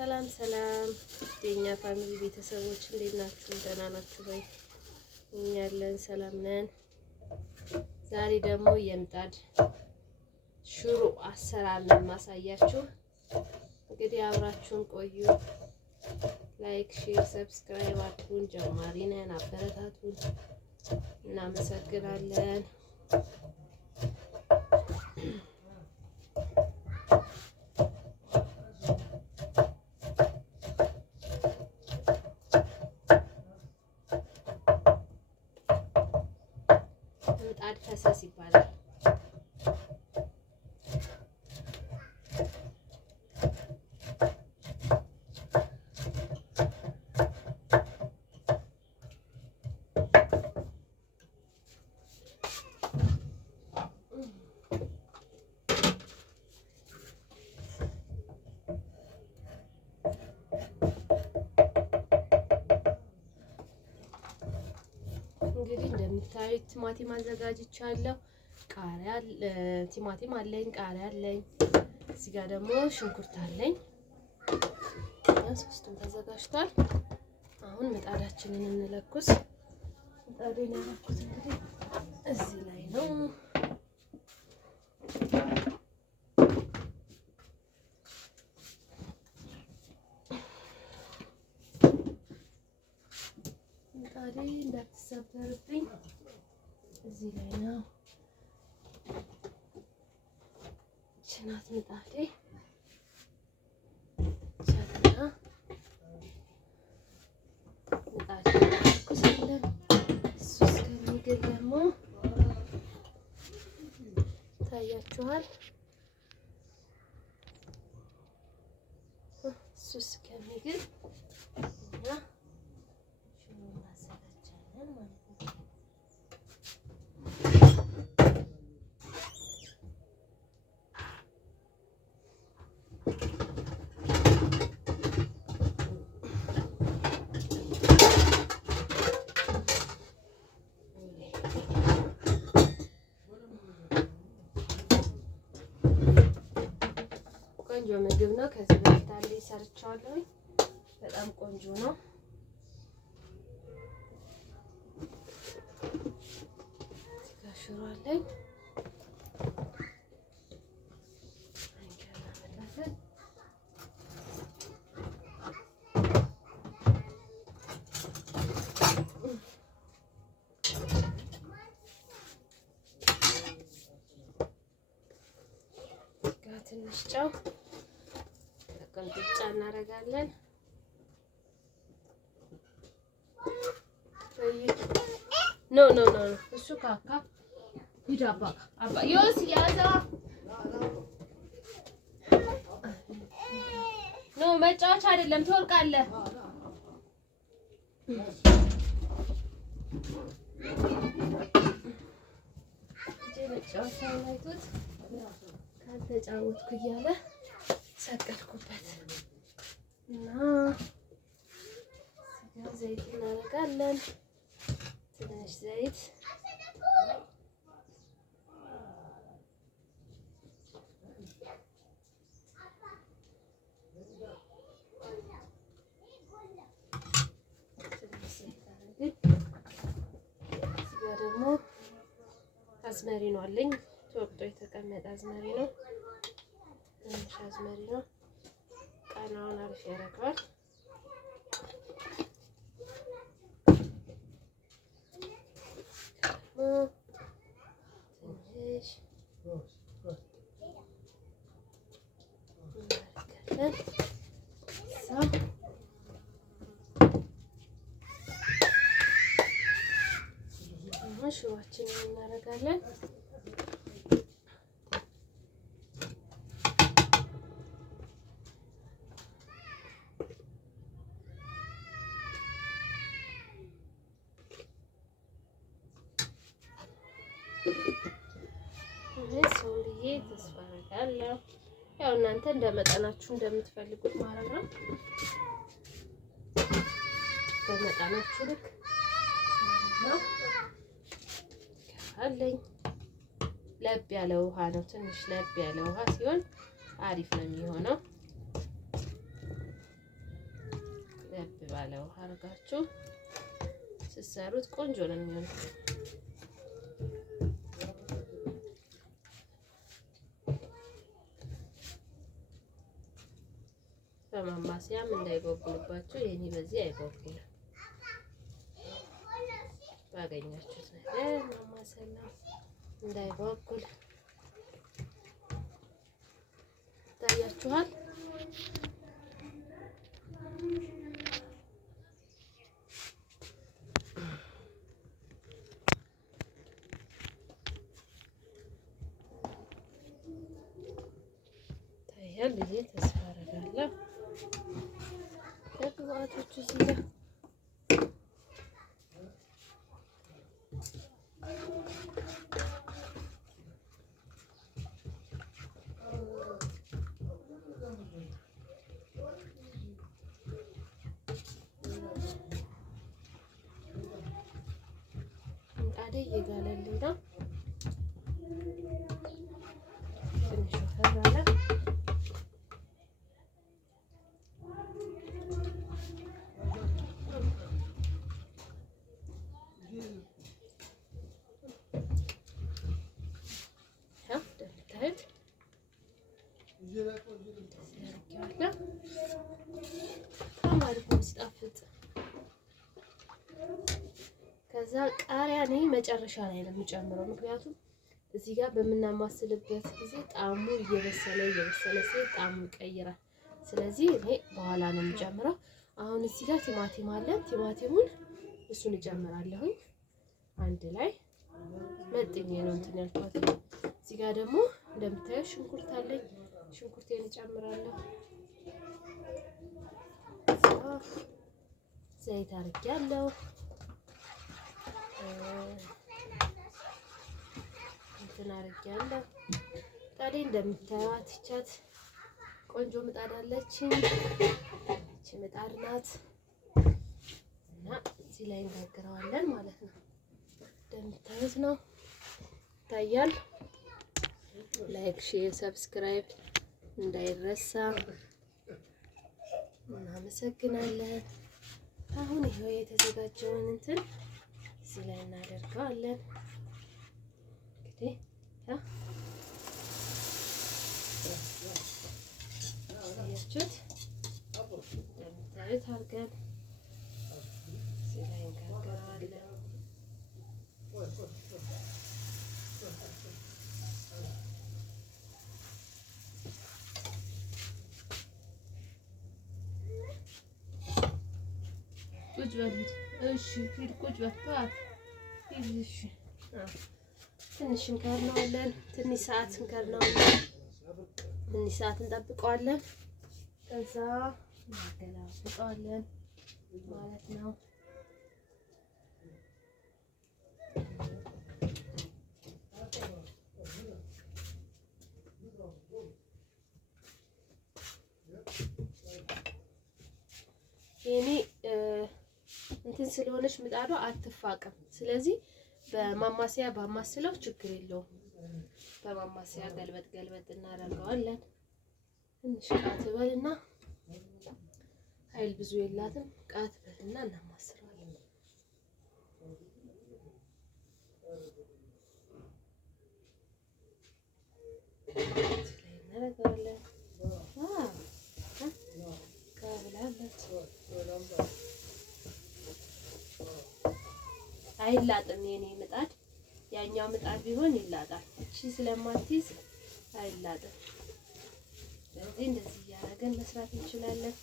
ሰላም የኛ ፋሚሊ ቤተሰቦች እንዴት ናችሁ? ደህና ናችሁ ወይ? እኛ ያለን ሰላም ነን። ዛሬ ደግሞ የምጣድ ሽሮ አሰራር ነው ማሳያችሁ። እንግዲህ አብራችሁን ቆዩ። ላይክ፣ ሼር፣ ሰብስክራይብ አድርጉን። ጀማሪ ነን፣ አበረታቱን። እናመሰግናለን። ምጣድ ፈሰስ ይባላል። እንግዲህ እንደምታዩት ቲማቲም አዘጋጅቻለሁ። ቃሪያ ቲማቲም አለኝ፣ ቃሪያ አለኝ። እዚህ ጋር ደግሞ ሽንኩርት አለኝ። ሶስቱም ተዘጋጅቷል። አሁን ምጣዳችንን እንለኩስ። ምጣዴን ያደረኩት እንግዲህ እዚህ ላይ ነው። ምጣዴ እንዳትሰበርብኝ እዚህ ላይ ነው። ችናት ምጣዴ ቻትና ምጣዴ ኩሰለም እሱ እስከሚግል ደግሞ ታያችኋል። እሱ እስከሚግል እና ቆንጆ ምግብ ነው። ከዚህ በፊት አለ ሰርቻለሁ። በጣም ቆንጆ ነው። ሽሮ አለኝ። ትንሽ ጨው ተቀምጫ እናደርጋለን። ኖ እሱ ካካ ሂድ አባ ዮስ ያዛ ኖ መጫወቻ አይደለም፣ ትወርቃለህ። መጫወቻ አይቶት ካልተጫወትኩ እያለ ሰቀልኩበት እና ስጋ ዘይት እናደርጋለን። ትንሽ ዘይት ስጋ ደግሞ አዝመሪ ነው አለኝ። ተወቅጦ የተቀመጠ አዝመሪ ነው። ትንሽ አዝመሪ ነው። ቃናውን አሪፍ ያደርገዋል። ትንሽ ሽሮአችንን እናደርጋለን። ሰውዬ ተስፋ አደርጋለሁ። ያው እናንተ እንደመጠናችሁ እንደምትፈልጉት ማለት ነው። በመጠናችሁ ልክ ነው። አለኝ ለብ ያለ ውሃ ነው። ትንሽ ለብ ያለ ውሃ ሲሆን አሪፍ ነው የሚሆነው። ባለ ውሃ አድርጋችሁ ስትሰሩት ቆንጆ ነው የሚሆነው። በማማሰያም እንዳይቦግልባችሁ የኔ በዚህ አይቦግልም። ባገኛችሁት ነገር ማማሰል ነው እንዳይቦግል። ታያችኋል። ታያል ብዬ ተስፋ አደርጋለሁ። ከግብአቶቹ እዚህ ጋር ምጣዴ እየጋለልኝ ነው። ትንሽ ወፈር አለ። በጣም አሪፍ ነው ሲጣፍጥ። ከዛ ቃሪያ እኔ መጨረሻ ላይ ነው የምጨምረው፣ ምክንያቱም እዚህ ጋር በምናማስልበት ጊዜ ጣዕሙ እየበሰለ ሲሄድ ጣዕሙ ይቀይራል። ስለዚህ እኔ በኋላ ነው የምጨምረው። አሁን እዚህ ጋር ቲማቲም አለን። ቲማቲሙን እሱን እጨምራለሁኝ አንድ ላይ መጥኜ ነው እንትን ያልኳት። እዚህ ጋር ደግሞ እንደምታየው ሽንኩርት አለኝ። ሽንኩርቴን እጨምራለሁ። ዘይት አድርጌያለሁ። እንትን አድርጌያለሁ። ምጣዴ እንደምታዩት ይቻት ቆንጆ ምጣድ አለችኝ። እቺ ምጣድ ናት እና እዚህ ላይ እንጋግረዋለን ማለት ነው። እንደምታዩት ነው ይታያል። ላይክ፣ ሼር፣ ሰብስክራይብ እንዳይረሳ። እናመሰግናለን። አሁን ይሄው የተዘጋጀውን እንትን እዚህ ላይ እናደርገዋለን። እንግዲህ ያችሁት እንደምታዩት አድርገን እዚህ ላይ እንጋግረዋለን። ቁጭ በሉት። እሺ ሂድ ቁጭ በል። እሺ ትንሽ እንከርነዋለን። ትንሽ ሰዓት እንከርነዋለን። ትንሽ ሰዓት እንጠብቀዋለን። ከዛ እናገላብጠዋለን ማለት ነው። የኔ እንትን ስለሆነች ምጣዷ አትፋቅም። ስለዚህ በማማሰያ ባማስለው ችግር የለውም። በማማሰያ ገልበጥ ገልበጥ እናደርገዋለን። ትንሽ ቃት በልና ኃይል ብዙ የላትም። ቃት በልና እናማስለዋለን። እናደርገዋለን። አይላጥም የኔ ምጣድ። ያኛው ምጣድ ቢሆን ይላጣል። እቺ ስለማትይዝ አይላጥም። ስለዚህ እንደዚህ እያደረገን መስራት እንችላለን።